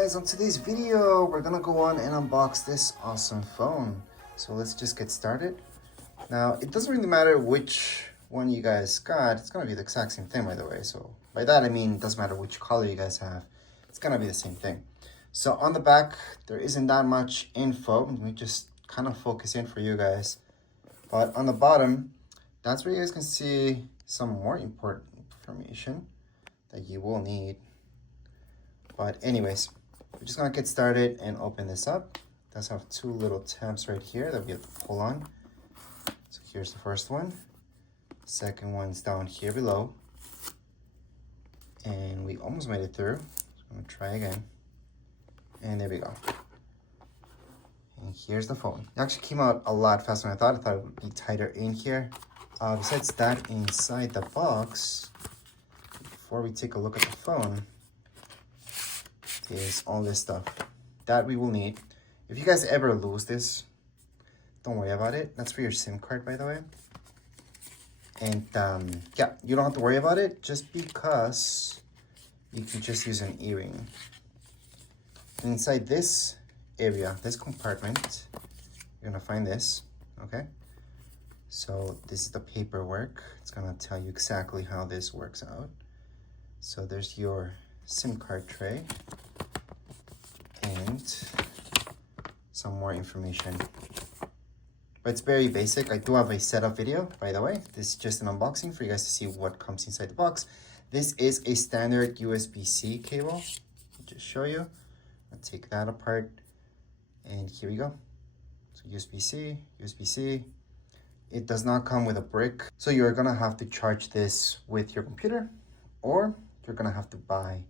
guys, on today's video we're gonna go on and unbox this awesome phone. So let's just get started. Now it doesn't really matter which one you guys got, it's gonna be the exact same thing, by the way. So by that I mean it doesn't matter which color you guys have, it's gonna be the same thing. So on the back there isn't that much info. Let me just kind of focus in for you guys. But on the bottom, that's where you guys can see some more important information that you will need. But anyways, we're just gonna get started and open this up. It does have two little tabs right here that we have to pull on. So here's the first one. Second one's down here below. And we almost made it through. So I'm gonna try again. And there we go. And here's the phone. It actually came out a lot faster than I thought. I thought it would be tighter in here. Besides that, inside the box, before we take a look at the phone, is all this stuff that we will need. If you guys ever lose this, don't worry about it. That's for your SIM card, by the way. And yeah, you don't have to worry about it just because you can just use an earring. Inside this area, this compartment, you're gonna find this, okay? So this is the paperwork. It's gonna tell you exactly how this works out. So there's your SIM card tray and some more information. But it's very basic. I do have a setup video, by the way. This is just an unboxing for you guys to see what comes inside the box. This is a standard USB-C cable. I'll just show you. I'll take that apart. And here we go. So USB-C, USB-C. It does not come with a brick. So you're gonna have to charge this with your computer, or you're gonna have to buy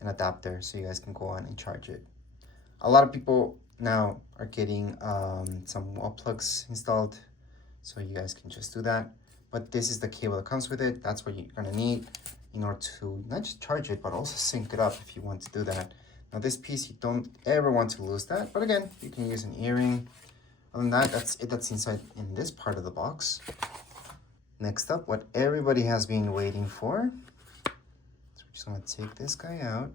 an adapter so you guys can go on and charge it. A lot of people now are getting some wall plugs installed, so you guys can just do that. But this is the cable that comes with it. That's what you're gonna need in order to not just charge it, but also sync it up if you want to do that. Now this piece, you don't ever want to lose that, but again, you can use an earring. Other than that, that's it. That's inside in this part of the box. Next up, what everybody has been waiting for. So we're just gonna take this guy out.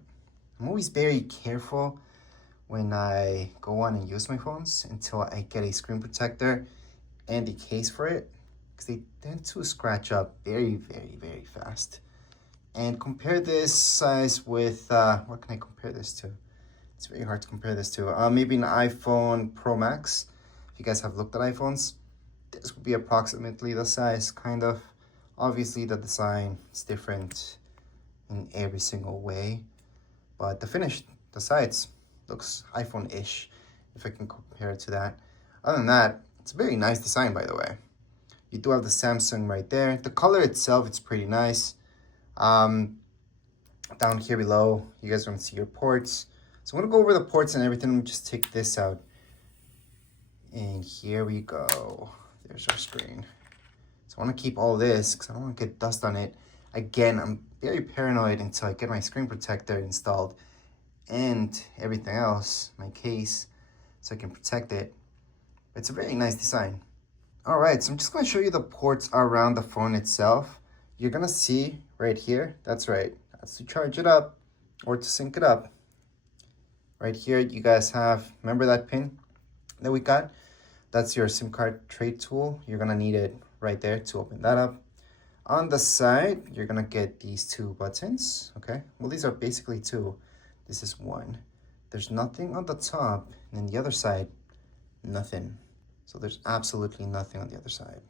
I'm always very careful when I go on and use my phones until I get a screen protector and a case for it, because they tend to scratch up very, very, very fast. And compare this size with, what can I compare this to? It's very hard to compare this to. Maybe an iPhone Pro Max. If you guys have looked at iPhones, this would be approximately the size, kind of. Obviously the design is different in every single way, but the finish, the sides, looks iPhone-ish, if I can compare it to that. Other than that, it's a very nice design, by the way. You do have the Samsung right there. The color itself, it's pretty nice. Down here below, you guys are gonna see your ports. So I'm gonna go over the ports and everything. Let me just take this out. And here we go. There's our screen. So I wanna keep all this because I don't wanna get dust on it. Again, I'm very paranoid until I get my screen protector installed and everything else, my case, so I can protect it. It's a very nice design. All right, so I'm just gonna show you the ports around the phone itself. You're gonna see right here, that's right, that's to charge it up or to sync it up. Right here, you guys have, remember that pin that we got? That's your SIM card tray tool. You're gonna need it right there to open that up. On the side, you're gonna get these two buttons, okay? Well, these are basically two. This is one. There's nothing on the top, and then the other side, nothing. So there's absolutely nothing on the other side.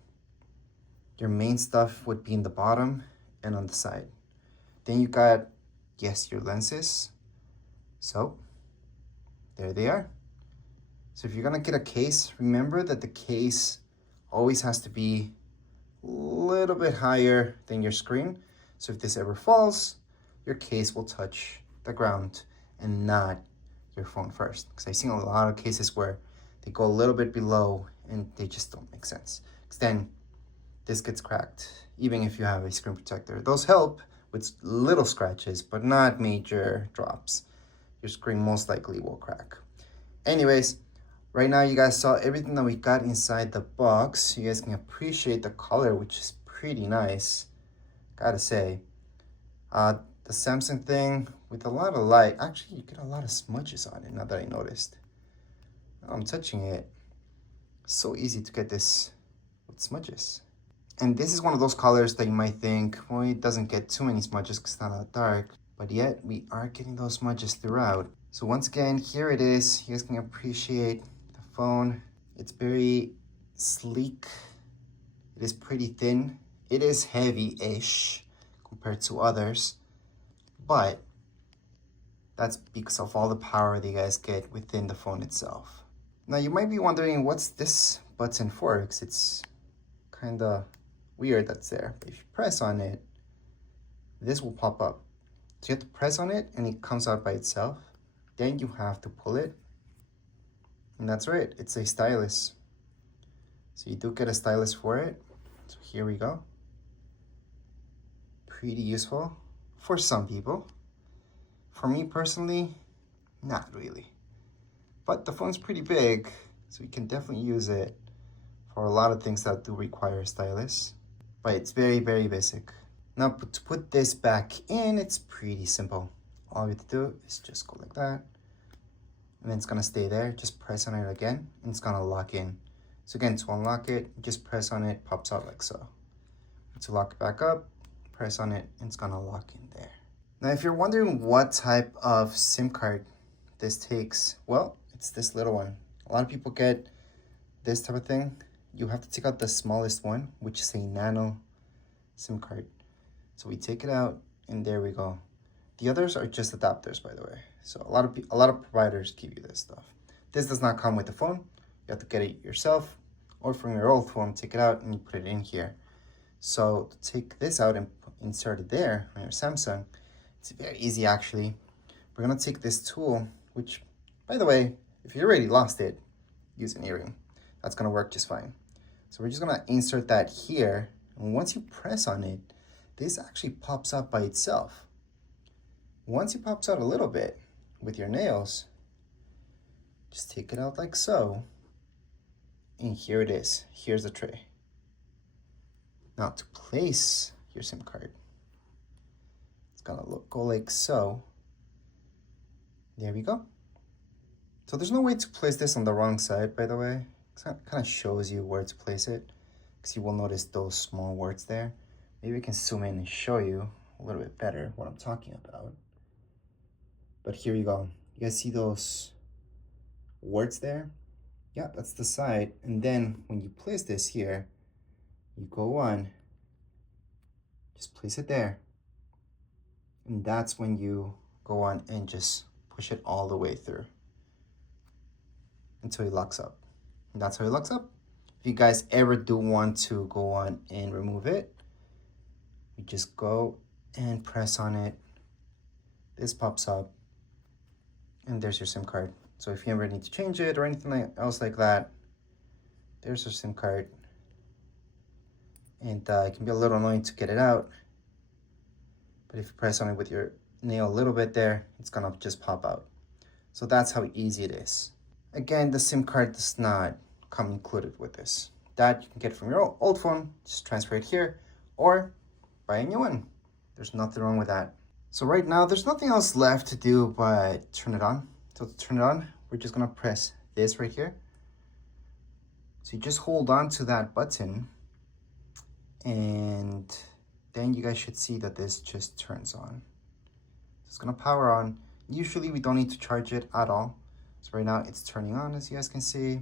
Your main stuff would be in the bottom and on the side. Then you got, yes, your lenses. So there they are. So if you're gonna get a case, remember that the case always has to be a little bit higher than your screen. So if this ever falls, your case will touch the ground and not your phone first. Because I've seen a lot of cases where they go a little bit below and they just don't make sense. Because then this gets cracked, even if you have a screen protector. Those help with little scratches, but not major drops. Your screen most likely will crack. Anyways, right now you guys saw everything that we got inside the box. You guys can appreciate the color, which is pretty nice, gotta say. The the Samsung thing with a lot of light. Actually, you get a lot of smudges on it now that I noticed. I'm touching it. So easy to get this with smudges. And this is one of those colors that you might think, well, it doesn't get too many smudges because it's not that dark, but yet we are getting those smudges throughout. So once again, here it is. You guys can appreciate the phone. It's very sleek. It is pretty thin. It is heavy-ish compared to others, but that's because of all the power that you guys get within the phone itself. Now you might be wondering, what's this button for? Because it's kind of weird that's there. But if you press on it, this will pop up. So you have to press on it and it comes out by itself. Then you have to pull it. And that's right, it's a stylus. So you do get a stylus for it. So here we go. Pretty useful for some people. For me personally, not really. But the phone's pretty big, so you can definitely use it for a lot of things that do require a stylus. But it's very, very basic. Now to put this back in, it's pretty simple. All you have to do is just go like that. And then it's gonna stay there. Just press on it again, and it's gonna lock in. So again, to unlock it, just press on it, pops out like so. To lock it back up, press on it, and it's gonna lock in there. Now, if you're wondering what type of SIM card this takes, well, it's this little one. A lot of people get this type of thing. You have to take out the smallest one, which is a nano SIM card. So we take it out, and there we go. The others are just adapters, by the way. So a lot of providers give you this stuff. This does not come with the phone. You have to get it yourself, or from your old phone, take it out and you put it in here. So to take this out and insert it there on your Samsung, it's very easy actually. We're gonna take this tool, which, by the way, if you already lost it, use an earring. That's gonna work just fine. So we're just gonna insert that here, and once you press on it, this actually pops up by itself. Once it pops out a little bit with your nails, just take it out like so, and here it is. Here's the tray. Now to place your SIM card, it's gonna go like so. There we go. So there's no way to place this on the wrong side, by the way. It kind of shows you where to place it, because you will notice those small words there. Maybe I can zoom in and show you a little bit better what I'm talking about. But here you go. You guys see those words there? Yeah, that's the side. And then when you place this here, you go on, just place it there. And that's when you go on and just push it all the way through until it locks up. And that's how it locks up. If you guys ever do want to go on and remove it, you just go and press on it. This pops up, and there's your SIM card. So if you ever need to change it or anything else like that, there's your SIM card. And it can be a little annoying to get it out, but if you press on it with your nail a little bit there, it's gonna just pop out. So that's how easy it is. Again, the SIM card does not come included with this. That you can get from your old phone, just transfer it here, or buy a new one. There's nothing wrong with that. So right now, there's nothing else left to do but turn it on. So to turn it on, we're just gonna press this right here. So you just hold on to that button, and then you guys should see that this just turns on. So it's gonna power on. Usually we don't need to charge it at all. So right now it's turning on, as you guys can see.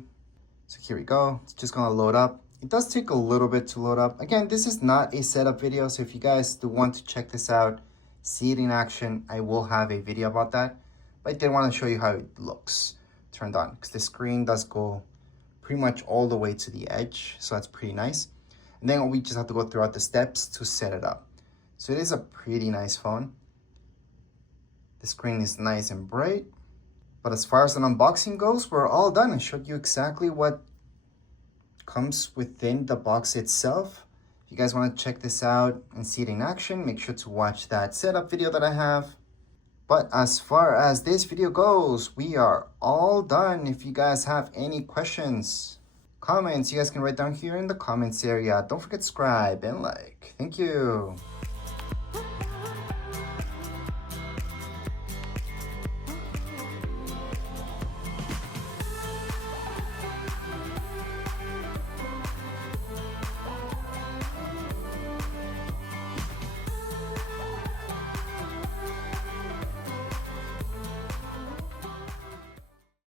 So here we go, it's just gonna load up. It does take a little bit to load up. Again, this is not a setup video, so if you guys do want to check this out, see it in action, I will have a video about that. But I did want to show you how it looks turned on, because the screen does go pretty much all the way to the edge, so that's pretty nice. And then we just have to go throughout the steps to set it up. So it is a pretty nice phone. The screen is nice and bright. But as far as an unboxing goes, we're all done. I showed you exactly what comes within the box itself. If you guys want to check this out and see it in action, make sure to watch that setup video that I have. But as far as this video goes, we are all done. If you guys have any questions, comments, you guys can write down here in the comments area. Don't forget to subscribe and like. Thank you.